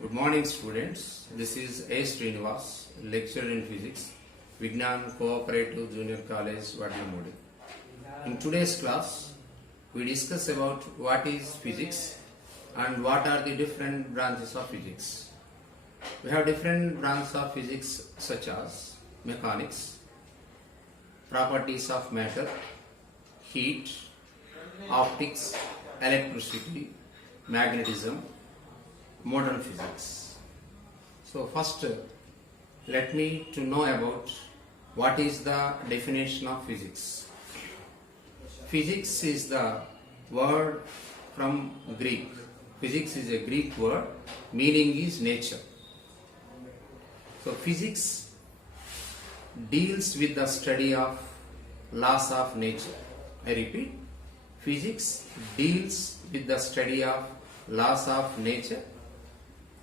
Good morning, students. This is A. Srinivas, lecturer in physics, Vignan Cooperative Junior College, Vadlamudi. In today's class, we discuss about what is physics and what are the different branches of physics. We have different branches of physics such as mechanics, properties of matter, heat, optics, electricity, magnetism, modern physics. So first let me to know about what is the definition of physics. Physics is the word from Greek. Physics is a Greek word, meaning is nature. So physics deals with the study of laws of nature. I repeat, physics deals with the study of laws of nature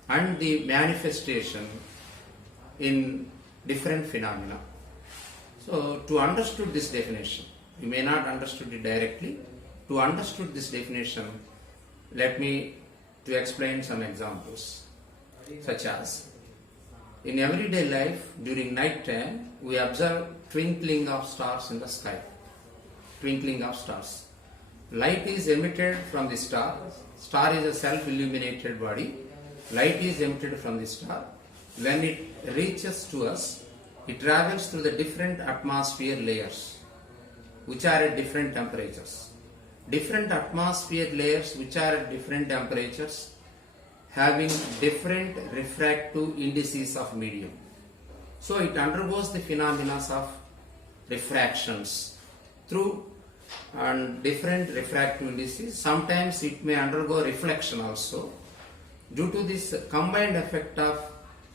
and the manifestation in different phenomena. So to understand this definition, you may not understood it directly. To understand this definition, let me to explain some examples, such as in everyday life during night time we observe twinkling of stars in the sky. Twinkling of stars. Light is emitted from the star. Star is a self-illuminated body. Light is emitted from the star. When it reaches to us, it travels through the different atmosphere layers, which are at different temperatures. Different atmosphere layers which are at different temperatures having different refractive indices of medium. So it undergoes the phenomena of refractions through and different refractive indices. Sometimes it may undergo reflection also. Due to this combined effect of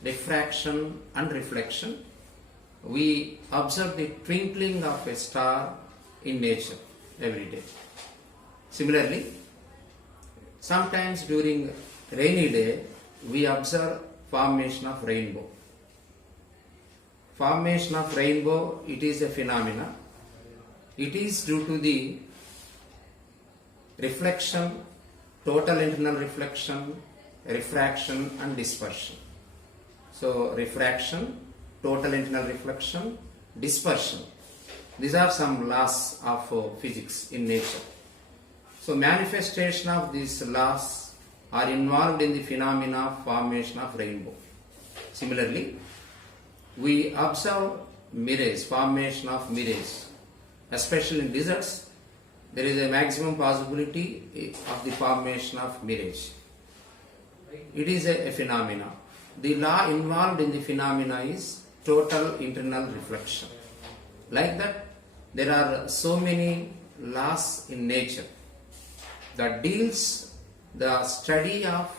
diffraction and reflection, we observe the twinkling of a star in nature every day. Similarly, sometimes during rainy day, we observe formation of rainbow. Formation of rainbow, it is a phenomena. It is due to the reflection, total internal reflection, refraction and dispersion. So refraction, total internal reflection, dispersion. These are some laws of physics in nature. So manifestation of these laws are involved in the phenomena of formation of rainbow. Similarly, we observe mirage, formation of mirage. Especially in deserts, there is a maximum possibility of the formation of mirage. It is a phenomena. The law involved in the phenomena is total internal reflection. Like that, there are so many laws in nature that deals the study of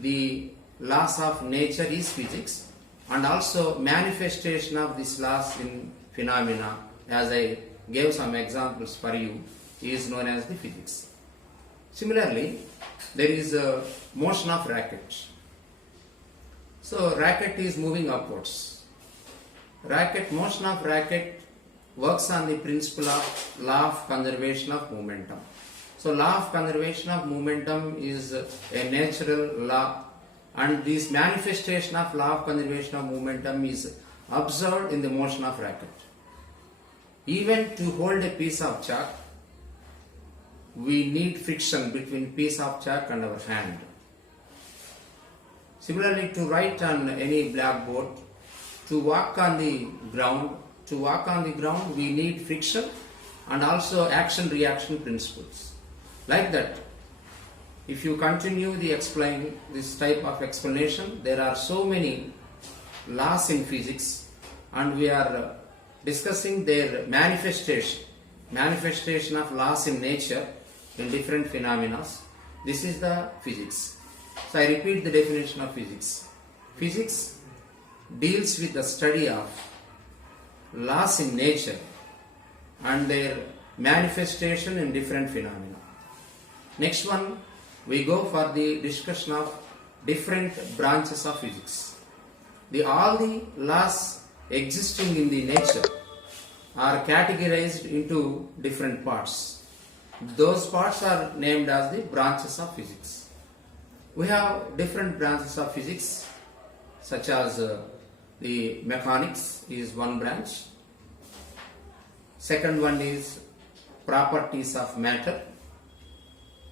the laws of nature is physics, and also manifestation of these laws in phenomena, as I gave some examples for you, is known as the physics. Similarly, there is a motion of racket. So racket is moving upwards. Motion of racket works on the principle of law of conservation of momentum. So law of conservation of momentum is a natural law, and this manifestation of law of conservation of momentum is observed in the motion of racket. Even to hold a piece of chalk, we need friction between piece of chalk and our hand. Similarly, to write on any blackboard, to walk on the ground, we need friction and also action-reaction principles. Like that, if you continue the explain this type of explanation, there are so many laws in physics, and we are discussing their manifestation of laws in nature in different phenomena. This is the physics. So I repeat the definition of physics. Physics deals with the study of laws in nature and their manifestation in different phenomena. Next one, we go for the discussion of different branches of physics. All the laws existing in the nature are categorized into different parts. Those parts are named as the branches of physics. We have different branches of physics, such as the mechanics is one branch. Second one is properties of matter.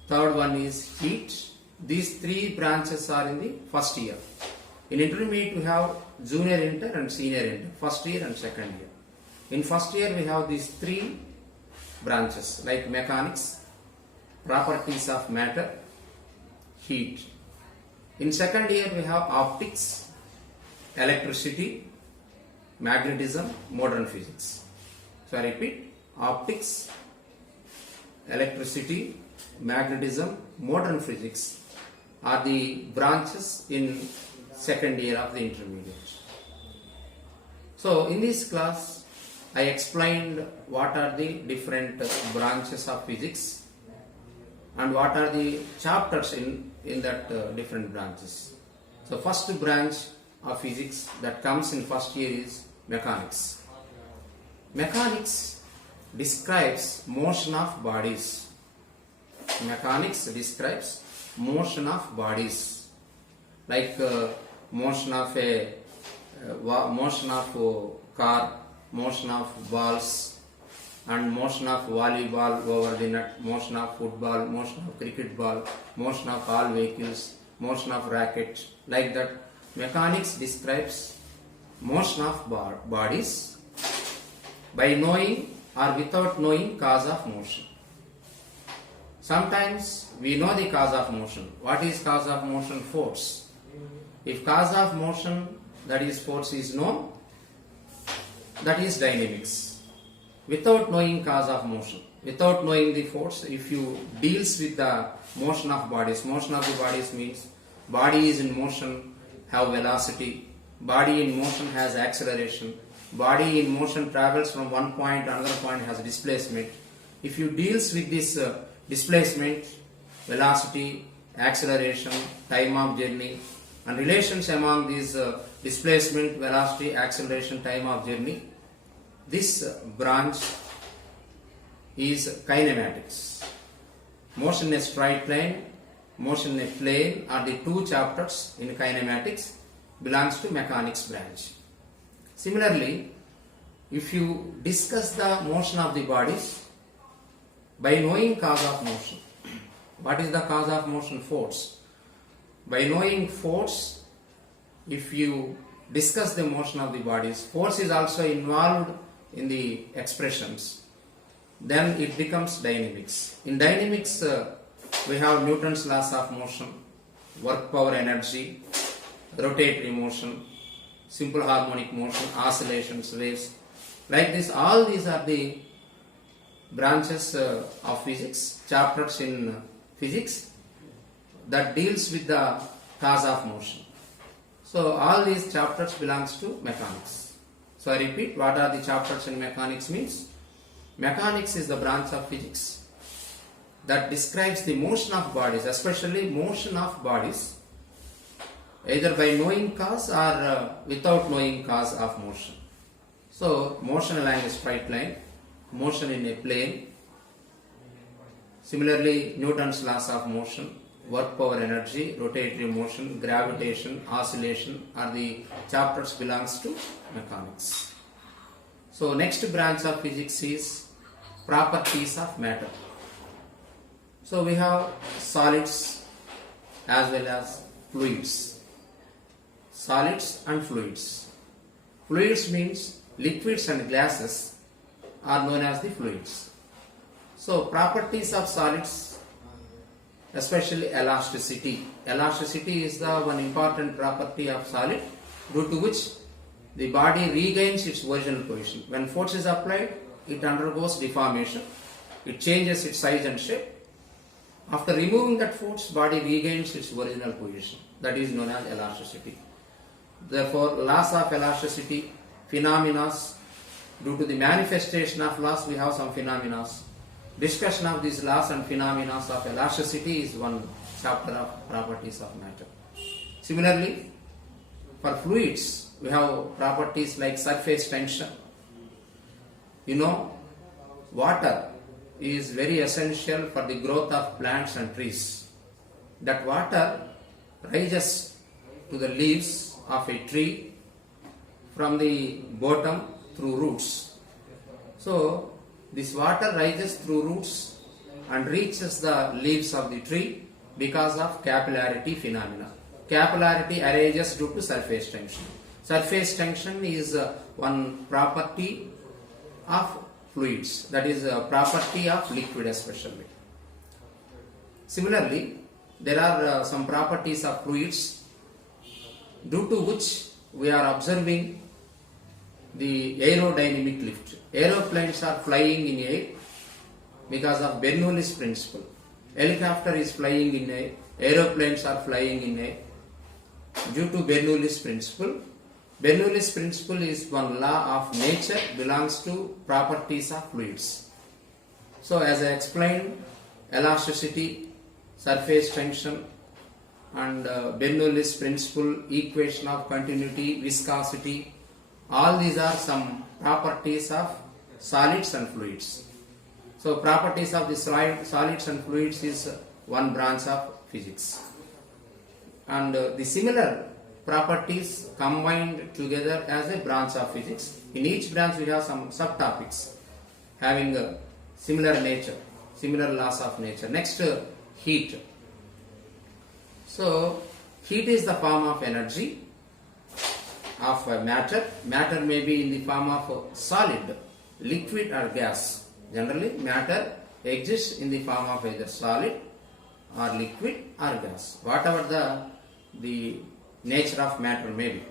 Third one is heat. These three branches are in the first year. In intermediate we have junior inter and senior inter, first year and second year. In first year we have these three branches like mechanics, properties of matter, heat. In second year we have optics, electricity, magnetism, modern physics. So I repeat, optics, electricity, magnetism, modern physics are the branches in second year of the intermediate. So in this class I explained what are the different branches of physics and what are the chapters in that different branches. So first branch of physics that comes in first year is mechanics. Mechanics describes motion of bodies. Mechanics describes motion of bodies, like motion of a car, motion of balls, and motion of volleyball over the net, motion of football, motion of cricket ball, motion of all vehicles, motion of racket, like that. Mechanics describes motion of bodies by knowing or without knowing cause of motion. Sometimes we know the cause of motion. What is cause of motion? Force. If cause of motion, that is force, is known, that is dynamics. Without knowing cause of motion, without knowing the force, if you deals with the motion of bodies means body is in motion, have velocity, body in motion has acceleration, body in motion travels from one point to another point, has displacement. If you deals with this displacement, velocity, acceleration, time of journey, and relations among these displacement, velocity, acceleration, time of journey, this branch is kinematics. Motion in a straight line, motion in a plane are the two chapters in kinematics, belongs to mechanics branch. Similarly, if you discuss the motion of the bodies by knowing cause of motion, what is the cause of motion? Force. By knowing force, if you discuss the motion of the bodies, force is also involved in the expressions, then it becomes dynamics. In dynamics, we have Newton's laws of motion, work power energy, rotatory motion, simple harmonic motion, oscillations, waves. Like this, all these are the branches of physics, chapters in physics that deals with the cause of motion. So all these chapters belongs to mechanics. So I repeat, what are the chapters in mechanics means? Mechanics is the branch of physics that describes the motion of bodies, especially motion of bodies, either by knowing cause or without knowing cause of motion. So motion along a straight line, motion in a plane. Similarly, Newton's laws of motion, work power energy, rotatory motion, gravitation, oscillation are the chapters belongs to mechanics. So next branch of physics is properties of matter. So we have solids as well as fluids. Solids and fluids. Fluids means liquids and gases are known as the fluids. So properties of solids, especially elasticity. Elasticity is the one important property of solid, due to which the body regains its original position. When force is applied, it undergoes deformation. It changes its size and shape. After removing that force, body regains its original position. That is known as elasticity. Therefore, laws of elasticity, phenomena, due to the manifestation of laws, we have some phenomena. Discussion of these laws and phenomena of elasticity is one chapter of properties of matter. Similarly, for fluids, we have properties like surface tension. You know, water is very essential for the growth of plants and trees. That water rises to the leaves of a tree from the bottom through roots. So this water rises through roots and reaches the leaves of the tree because of capillarity phenomena. Capillarity arises due to surface tension. Surface tension is one property of fluids, that is a property of liquid especially. Similarly, there are some properties of fluids due to which we are observing the aerodynamic lift. Aeroplanes are flying in air because of Bernoulli's principle. Helicopter is flying in air, aeroplanes are flying in air due to Bernoulli's principle. Bernoulli's principle is one law of nature, belongs to properties of fluids. So as I explained, elasticity, surface tension, and Bernoulli's principle, equation of continuity, viscosity, all these are some properties of solids and fluids. So properties of the solids and fluids is one branch of physics. And the similar properties combined together as a branch of physics. In each branch we have some subtopics having a similar nature, similar laws of nature. Next, heat. So heat is the form of energy of matter. Matter may be in the form of solid, liquid or gas. Generally matter exists in the form of either solid or liquid or gas, whatever the nature of matter may be.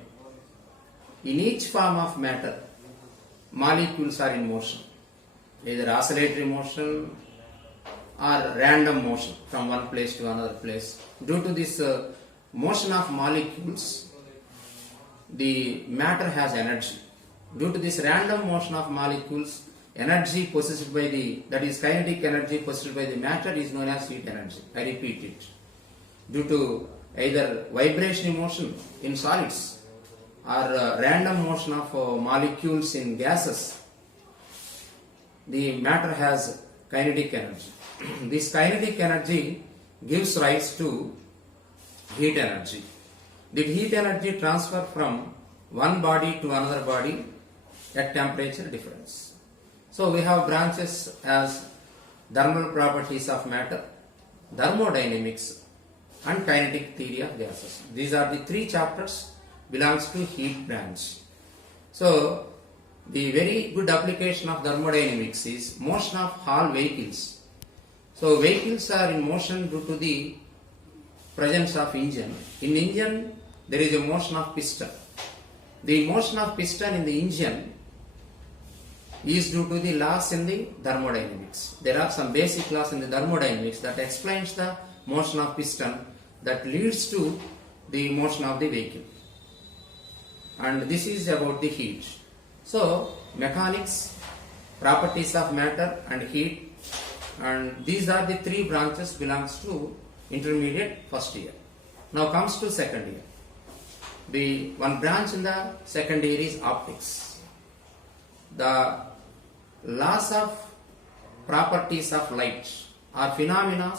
In each form of matter, molecules are in motion, either oscillatory motion or random motion from one place to another place. Due to this motion of molecules, the matter has energy. Due to this random motion of molecules, energy possessed by that is kinetic energy possessed by the matter is known as heat energy. I repeat it. Due to either vibration motion in solids or random motion of molecules in gases, the matter has kinetic energy. This kinetic energy gives rise to heat energy. The heat energy transfer from one body to another body at temperature difference. So we have branches as thermal properties of matter, thermodynamics, and kinetic theory of gases. These are the three chapters belongs to heat branch. So the very good application of thermodynamics is motion of all vehicles. So vehicles are in motion due to the presence of engine. In engine there is a motion of piston. The motion of piston in the engine is due to the laws in the thermodynamics. There are some basic laws in the thermodynamics that explains the motion of piston that leads to the motion of the vehicle. And this is about the heat. So mechanics, properties of matter and heat, and these are the three branches belongs to intermediate first year. Now comes to second year. The one branch in the second year is optics. The laws of properties of light are phenomena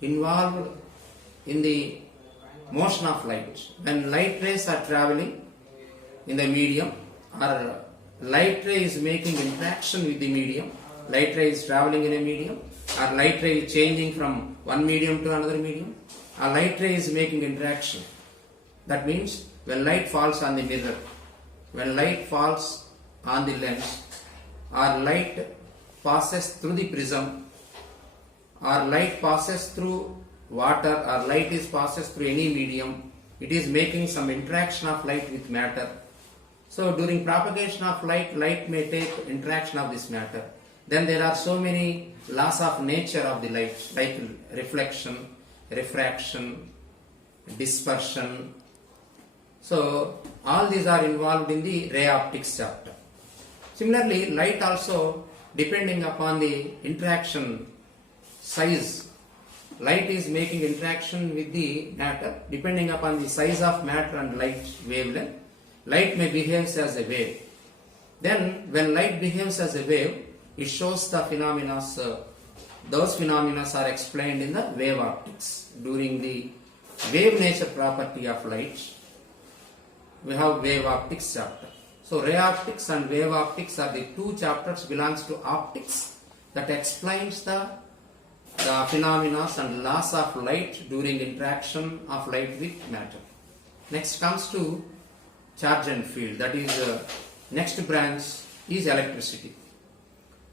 involved in the motion of light. When light rays are traveling in the medium, or light ray is making interaction with the medium, light ray is traveling in a medium, or light ray is changing from one medium to another medium, or light ray is making interaction. That means when light falls on the mirror, when light falls on the lens, or light passes through the prism, or light passes through water, or light is passes through any medium, it is making some interaction of light with matter. So during propagation of light, light may take interaction of this matter. Then there are so many laws of nature of the light, like reflection, refraction, dispersion. So all these are involved in the ray optics chapter. Similarly, light also, depending upon the interaction size, light is making interaction with the matter. Depending upon the size of matter and light wavelength, light may behave as a wave. Then when light behaves as a wave, it shows the phenomena. Those phenomena are explained in the wave optics during the wave nature property of light, we have wave optics chapter. So ray optics and wave optics are the two chapters belongs to optics that explains the phenomena and laws of light during interaction of light with matter. Next comes to charge and field. That is next branch is electricity.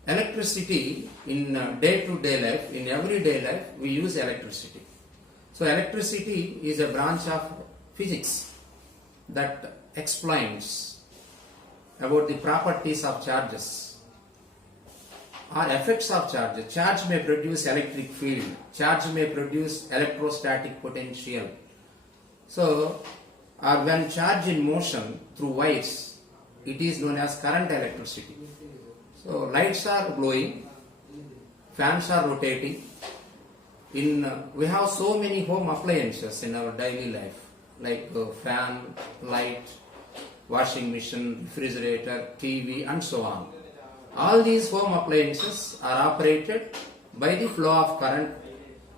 Electricity in day-to-day life, in everyday life, we use electricity. So electricity is a branch of physics that explains about the properties of charges or effects of charge. Charge may produce electric field. Charge may produce electrostatic potential. So, or when charge in motion through wires, it is known as current electricity. So, lights are glowing, fans are rotating. We have so many home appliances in our daily life, like fan, light, washing machine, refrigerator, TV, and so on. All these home appliances are operated by the flow of current.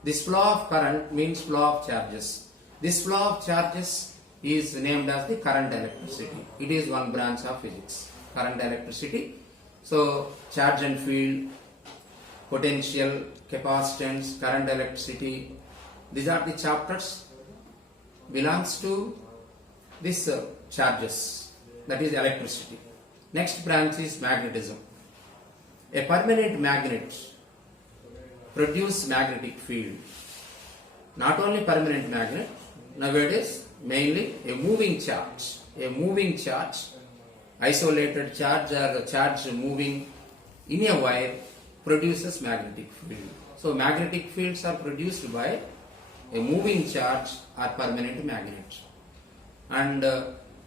This flow of current means flow of charges. This flow of charges is named as the current electricity. It is one branch of physics, current electricity. So, charge and field, potential, capacitance, current electricity, these are the chapters belongs to this charges, that is electricity. Next branch is magnetism. A permanent magnet produces magnetic field. Not only permanent magnet, nowadays mainly a moving charge. A moving charge, isolated charge or charge moving in a wire produces magnetic field. So magnetic fields are produced by a moving charge or permanent magnet. And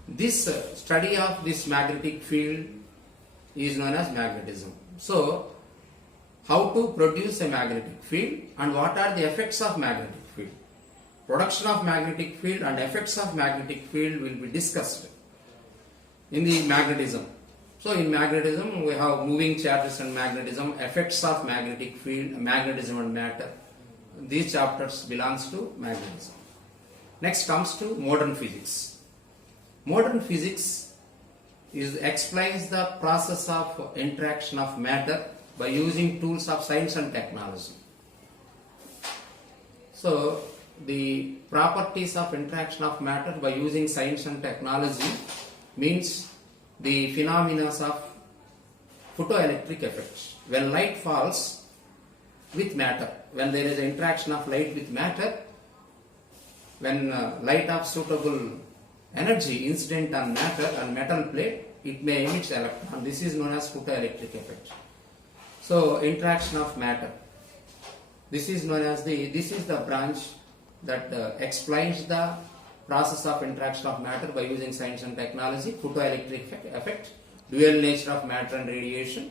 this study of this magnetic field is known as magnetism. So, how to produce a magnetic field and what are the effects of magnetic field? Production of magnetic field and effects of magnetic field will be discussed in the magnetism. So, in magnetism we have moving charges and magnetism, effects of magnetic field, magnetism and matter. These chapters belongs to magnetism. Next comes to modern physics. Modern physics explains the process of interaction of matter by using tools of science and technology. So, the properties of interaction of matter by using science and technology means the phenomena of photoelectric effects. When light falls with matter, when there is an interaction of light with matter, when light of suitable energy incident on matter and metal plate, it may emit electron. This is known as photoelectric effect. So, interaction of matter. This is known as this is the branch that explains the process of interaction of matter by using science and technology, photoelectric effect, dual nature of matter and radiation,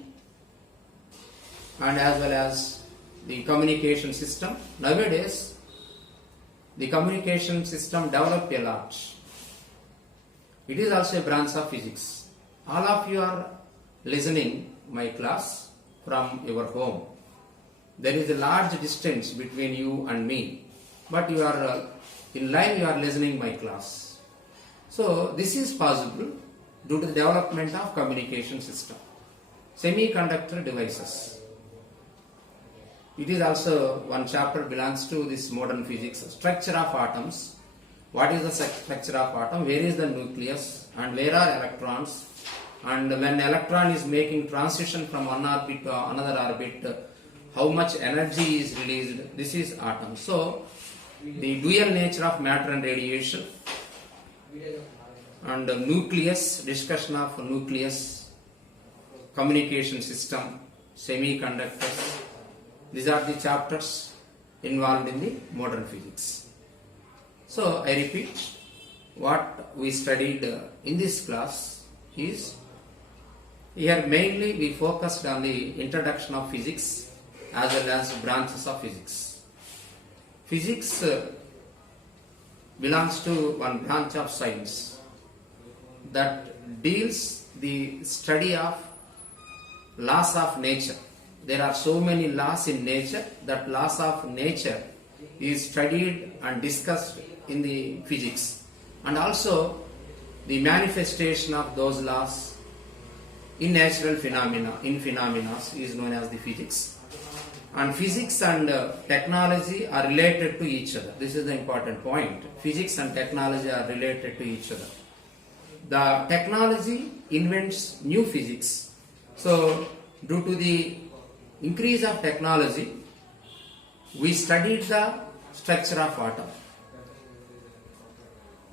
and as well as the communication system. Nowadays, the communication system developed a lot. It is also a branch of physics. All of you are listening my class from your home. There is a large distance between you and me, but you are in live, you are listening my class. So this is possible due to the development of communication system, semiconductor devices. It is also one chapter belongs to this modern physics, structure of atoms. What is the structure of atom? Where is the nucleus and where are electrons? And when electron is making transition from one orbit to another orbit, how much energy is released? This is atom. So, the dual nature of matter and radiation, and nucleus, discussion of nucleus, communication system, semiconductors. These are the chapters involved in the modern physics. So, I repeat, what we studied in this class is, here mainly we focused on the introduction of physics as well as branches of physics. Physics belongs to one branch of science that deals the study of laws of nature. There are so many laws in nature that laws of nature is studied and discussed in the physics, and also the manifestation of those laws in natural phenomena, is known as the physics. And physics and technology are related to each other. This is the important point. Physics and technology are related to each other. The technology invents new physics. So due to the increase of technology, we studied the structure of atom.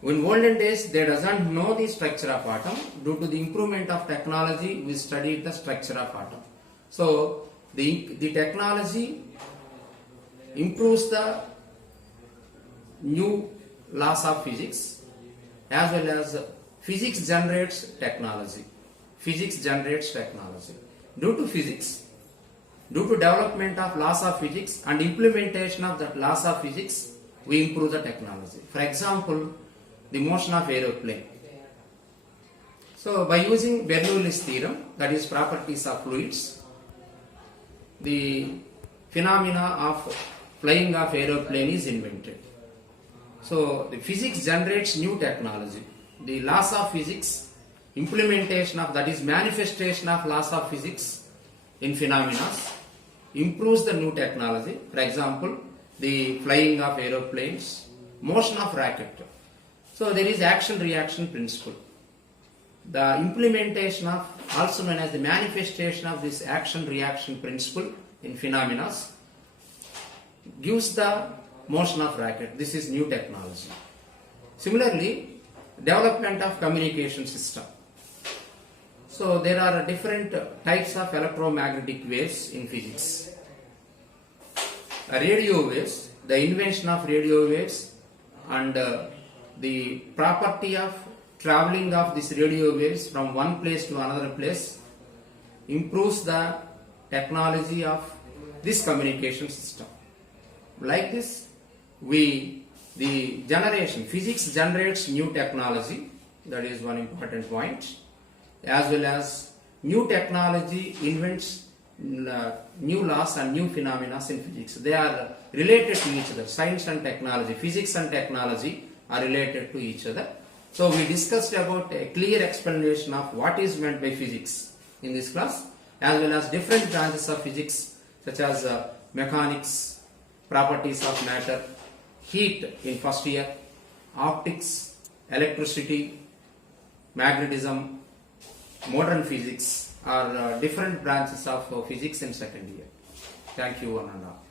In olden days, they doesn't know the structure of atom. Due to the improvement of technology, we studied the structure of atom. So the technology improves the new laws of physics, as well as physics generates technology. Physics generates technology. Due to physics, due to development of laws of physics and implementation of that laws of physics, we improve the technology. For example, the motion of aeroplane. So by using Bernoulli's theorem, that is properties of fluids, the phenomena of flying of aeroplane is invented. So the physics generates new technology. The laws of physics, implementation of, that is manifestation of laws of physics in phenomena, improves the new technology. For example, the flying of aeroplanes, motion of rocket. So there is action-reaction principle. The implementation of, also known as the manifestation of this action-reaction principle in phenomena, gives the motion of rocket. This is new technology. Similarly, development of communication system. So there are different types of electromagnetic waves in physics. Radio waves, the invention of radio waves and the property of traveling of these radio waves from one place to another place improves the technology of this communication system. Like this, physics generates new technology, that is one important point, as well as new technology invents new laws and new phenomena in physics. They are related to each other. Science and technology, physics and technology are related to each other. So we discussed about a clear explanation of what is meant by physics in this class, as well as different branches of physics such as mechanics, properties of matter, heat in first year, optics, electricity, magnetism, modern physics are different branches of physics in second year. Thank you one and all.